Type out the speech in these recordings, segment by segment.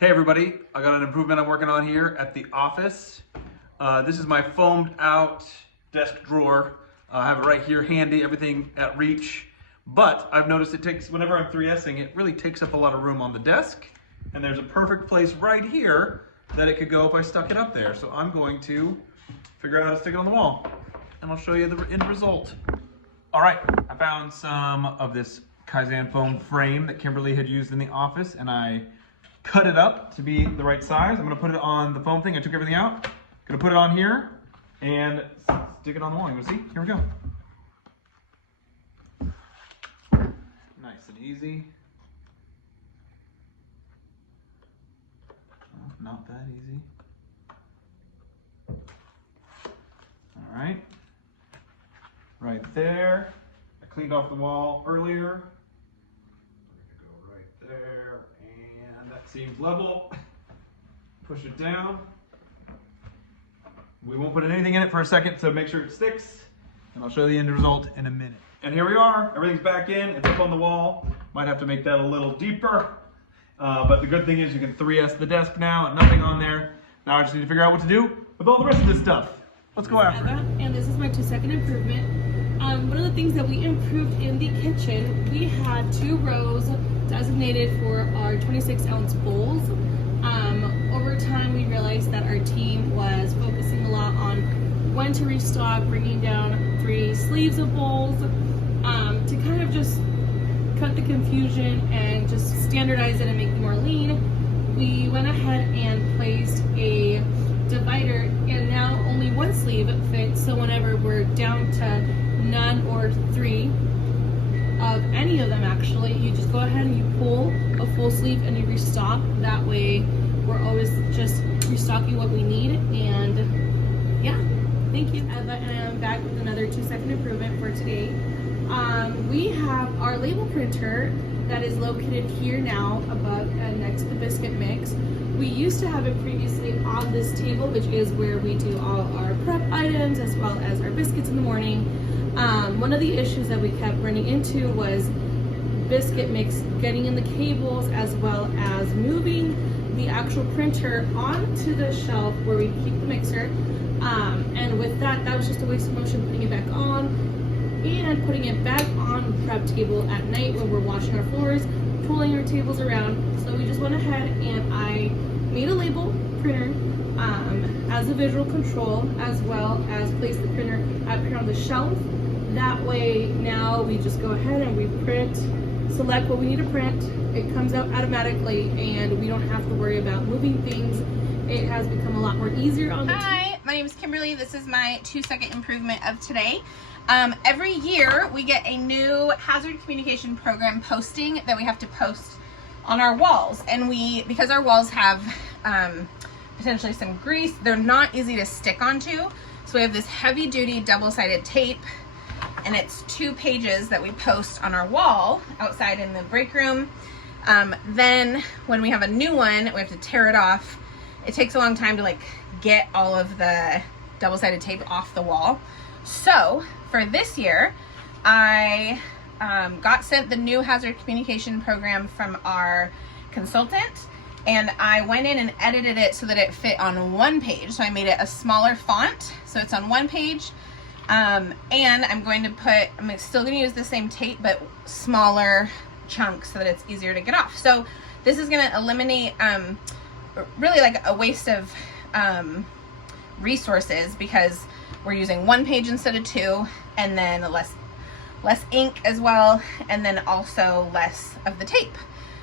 Hey everybody, I got an improvement I'm working on here at the office. This is my foamed out desk drawer. I have it right here handy, everything at reach. But I've noticed it takes, whenever I'm 3Sing, it really takes up a lot of room on the desk. And there's a perfect place right here that it could go if I stuck it up there. So I'm going to figure out how to stick it on the wall. And I'll show you the end result. All right, I found some of this Kaizen foam frame that Kimberly had used in the office, and I cut it up to be the right size. I'm gonna put it on the foam thing. I took everything out. Gonna put it on here and stick it on the wall. You wanna see? Here we go. Nice and easy. Oh, not that easy. All right. Right there. I cleaned off the wall earlier. We're gonna go right there. And that seems level. Push it down. We won't put anything in it for a second to make sure it sticks, and I'll show you the end result in a minute. And here we are, everything's back in, it's up on the wall. Might have to make that a little deeper, but the good thing is you can 3S the desk now and nothing on there. Now I just need to figure out what to do with all the rest of this stuff. Let's go after it. And this is my 2-second improvement. One of the things that we improved in the kitchen, we had 2 rows designated for our 26-ounce bowls. Over time, we realized that our team was focusing a lot on when to restock, bringing down 3 sleeves of bowls, to kind of just cut the confusion and just standardize it and make it more lean. We went ahead and placed a divider, and now only 1 sleeve fits, so whenever we're down to none or 3 of any of them, actually, you just go ahead and you pull a full sleeve and you restock. That way we're always just restocking what we need. And yeah, thank you. And I'm back with another 2-second improvement for today. We have our label printer that is located here now above and next to the biscuit mix. We used to have it previously on this table, which is where we do all our prep items as well as our biscuits in the morning. One of the issues that we kept running into was biscuit mix getting in the cables, as well as moving the actual printer onto the shelf where we keep the mixer. And with that was just a waste of motion putting it back on and putting it back on the prep table at night when we're washing our floors, pulling our tables around. So we just went ahead and I made a label printer as a visual control, as well as place the printer up here on the shelf. That way now we just go ahead and we print, select what we need to print. It comes out automatically and we don't have to worry about moving things. It has become a lot more easier on the Hi, my name is Kimberly. This is my 2-second improvement of today. Every year we get a new hazard communication program posting that we have to post on our walls, and because our walls have potentially some grease, they're not easy to stick onto. So we have this heavy duty double-sided tape, and it's 2 pages that we post on our wall outside in the break room. Then when we have a new one, we have to tear it off. It takes a long time to get all of the double-sided tape off the wall. So for this year, I got sent the new hazard communication program from our consultant, and I went in and edited it so that it fit on 1 page. So I made it a smaller font, so it's on 1 page. And I'm still going to use the same tape, but smaller chunks so that it's easier to get off. So this is going to eliminate really a waste of resources, because we're using 1 page instead of 2, and then less ink as well, and then also less of the tape.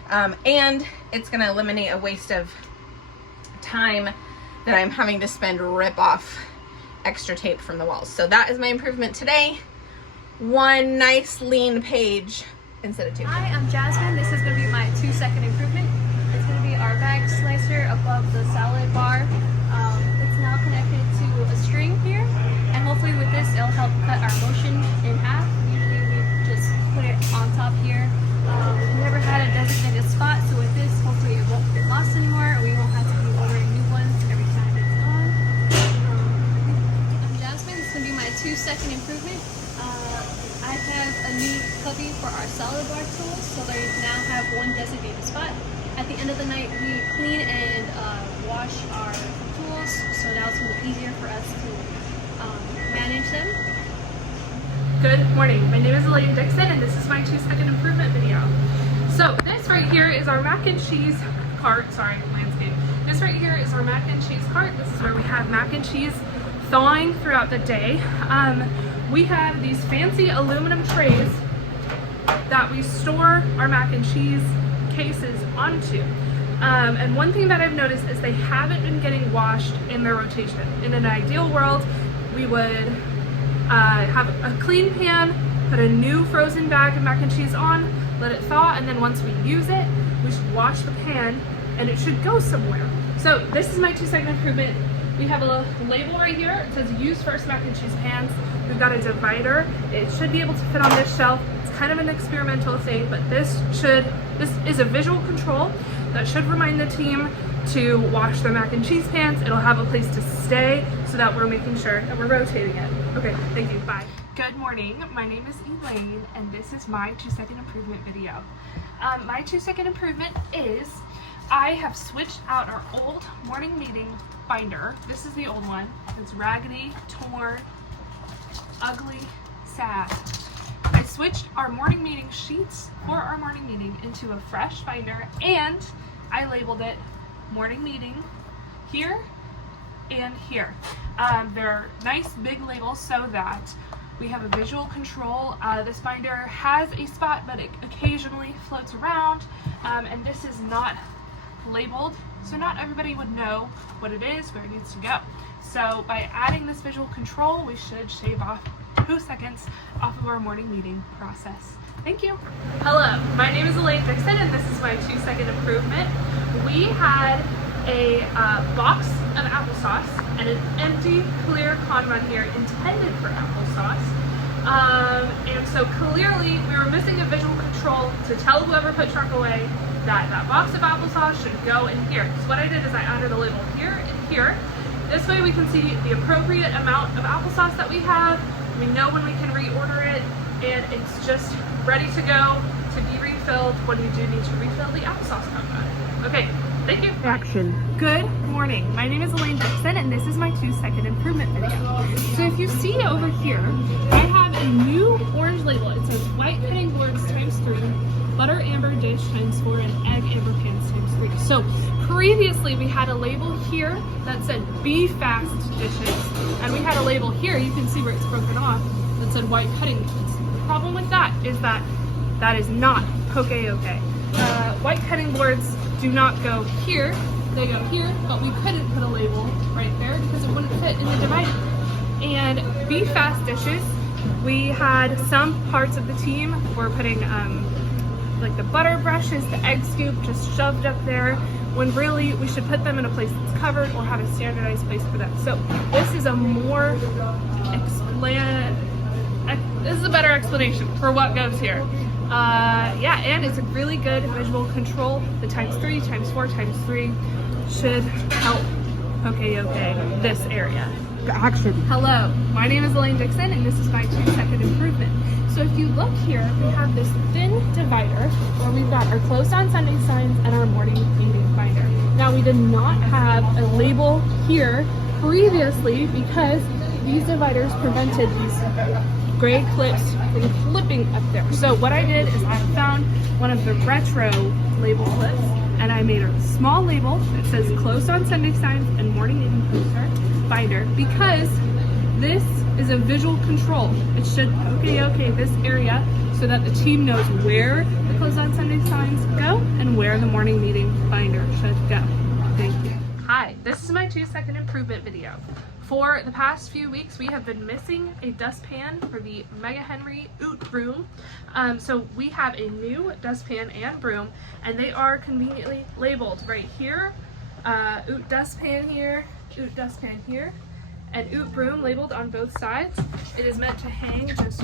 And it's going to eliminate a waste of time that I'm having to spend rip off extra tape from the walls. So that is my improvement today. 1 nice lean page instead of 2. Hi, I'm Jasmine. This is going to be my 2-second improvement. It's going to be our bag slicer above the salad bar. It's now connected to a string here, and hopefully with this it'll help cut our motion in half. Usually we just put it on top here. We never had a designated spot, so with this hopefully it won't get lost anymore. We won't have to be ordering new ones every time it's on. I'm Jasmine. This is going to be my 2-second improvement. I have a new cubby for our salad bar tools, so they now have have one designated spot. At the end of the night, we clean and wash our tools, so now it's a little easier for us to manage them. Good morning, my name is Elaine Dixon and this is my 2-second improvement video. So this right here is our mac and cheese cart, landscape. This right here is our mac and cheese cart. This is where we have mac and cheese thawing throughout the day. We have these fancy aluminum trays that we store our mac and cheese cases onto. And one thing that I've noticed is they haven't been getting washed in their rotation. In an ideal world, we would have a clean pan, put a new frozen bag of mac and cheese on, let it thaw, and then once we use it, we should wash the pan and it should go somewhere. So this is my 2-second improvement. We have a label right here. It says use first mac and cheese pans. We've got a divider. It should be able to fit on this shelf. It's kind of an experimental thing, but this is a visual control that should remind the team to wash their mac and cheese pans. It'll have a place to stay so that we're making sure that we're rotating it. Okay, thank you, bye. Good morning, my name is Elaine and this is my 2-second improvement video. My 2-second improvement is I have switched out our old morning meeting binder. This is the old one. It's raggedy, torn, ugly, sad. I switched our morning meeting sheets for our morning meeting into a fresh binder and I labeled it morning meeting here and here. They're nice big labels so that we have a visual control. This binder has a spot, but it occasionally floats around, and this is not labeled, so not everybody would know what it is, where it needs to go. So by adding this visual control, we should shave off 2 seconds off of our morning meeting process. Thank you. Hello, my name is Elaine Dixon and this is my 2-second improvement. We had a box of applesauce and an empty clear Kanban here intended for applesauce. And so clearly we were missing a visual control to tell whoever put truck away that that box of applesauce should go in here. So what I did is I added a label here and here. This way we can see the appropriate amount of applesauce that we have. We know when we can reorder it, and it's just ready to go to be refilled when we do need to refill the applesauce Kanban. Okay, thank you. Action. Good morning. My name is Elaine Dixon and this is my 2-second improvement video. So if you see over here, I have a new orange label. It says white cutting boards ×3, butter amber dish ×4, and egg amber pans ×3. So previously we had a label here that said be fast dishes, and we had a label here, you can see where it's broken off, that said white cutting boards. The problem with that is that that is not poke-okay. White cutting boards do not go here, they go here, but we couldn't put a label right there because it wouldn't fit in the divider. And be fast dishes, we had some parts of the team were putting like the butter brushes, the egg scoop just shoved up there, when really we should put them in a place that's covered or have a standardized place for them. So this is a more this is a better explanation for what goes here. Yeah, and it's a really good visual control. The ×3, ×4, ×3 should help okay this area. Action. Hello, my name is Elaine Dixon and this is my 2-second improvement. So if you look here, we have this thin divider where we've got our closed on Sunday signs and our morning meeting binder. Now we did not have a label here previously because these dividers prevented these gray clips from flipping up there. So what I did is I found one of the retro label clips and I made a small label that says closed on Sunday signs and morning meeting poster binder because this is a visual control. It should okay this area so that the team knows where the closed on Sunday signs go and where the morning meeting binder should go. Thank you. Hi, this is my 2-second improvement video. For the past few weeks, we have been missing a dustpan for the Mega Henry Oot broom. So we have a new dustpan and broom, and they are conveniently labeled right here. Oot dustpan here, Oot dustpan here, and Oot broom labeled on both sides. It is meant to hang just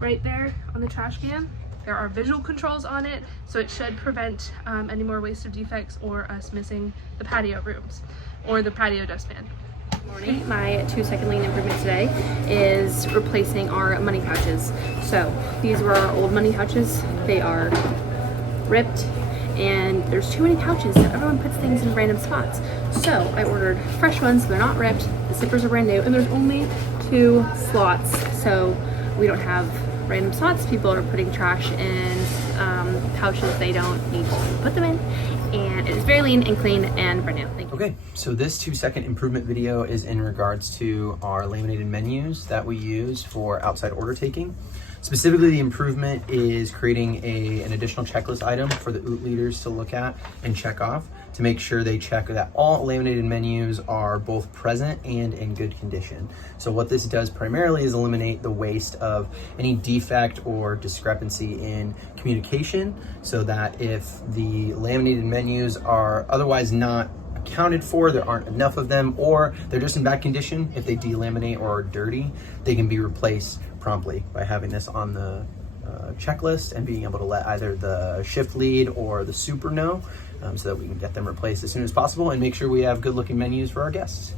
right there on the trash can. There are visual controls on it, so it should prevent any more waste of defects or us missing the patio rooms or the patio dustpan. Morning. My 2-second lane improvement today is replacing our money pouches. So these were our old money pouches. They are ripped and there's too many pouches, so everyone puts things in random spots. So I ordered fresh ones, so they're not ripped, the zippers are brand new, and there's only 2 slots, so we don't have random spots. People are putting trash in pouches they don't need to put them in, and it is very lean and clean and brand new. Thank you. Okay, so this 2-second improvement video is in regards to our laminated menus that we use for outside order taking. Specifically, the improvement is creating an additional checklist item for the OOT leaders to look at and check off to make sure they check that all laminated menus are both present and in good condition. So what this does primarily is eliminate the waste of any defect or discrepancy in communication, so that if the laminated menus are otherwise not accounted for, there aren't enough of them, or they're just in bad condition, if they delaminate or are dirty, they can be replaced promptly by having this on the checklist and being able to let either the shift lead or the super know, so that we can get them replaced as soon as possible and make sure we have good looking menus for our guests.